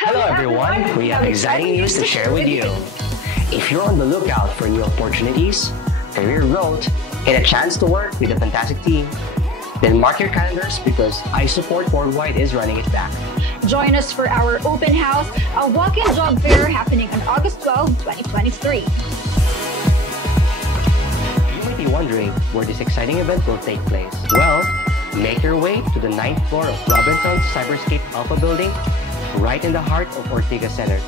Hello everyone, we have exciting news to share with you. If you're on the lookout for new opportunities, career growth, and a chance to work with a fantastic team, then mark your calendars because iSupport Worldwide is running it back. Join us for our open house, a walk-in job fair happening on August 12, 2023. You might be wondering where this exciting event will take place. Well, make your way to the 9th floor of Robinson's Cyberscape Alpha Building, right in the heart of Ortiga Center.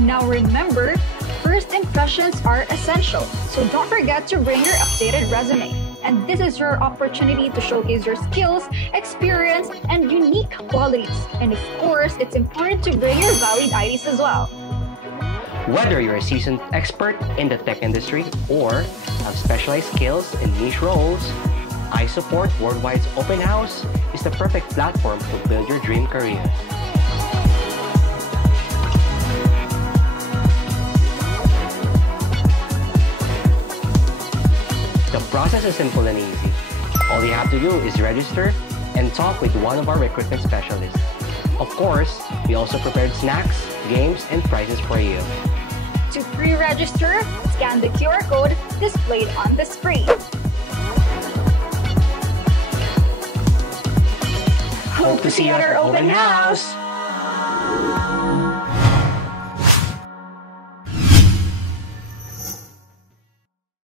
Now remember, first impressions are essential, so don't forget to bring your updated resume. And this is your opportunity to showcase your skills, experience, and unique qualities. And of course, it's important to bring your valid IDs as well. Whether you're a seasoned expert in the tech industry or have specialized skills in niche roles, iSupport Worldwide's Open House is the perfect platform to build your dream career. The process is simple and easy. All you have to do is register and talk with one of our recruitment specialists. Of course, we also prepared snacks, games, and prizes for you. To pre-register, scan the QR code displayed on the screen. Hope to see you at our open house!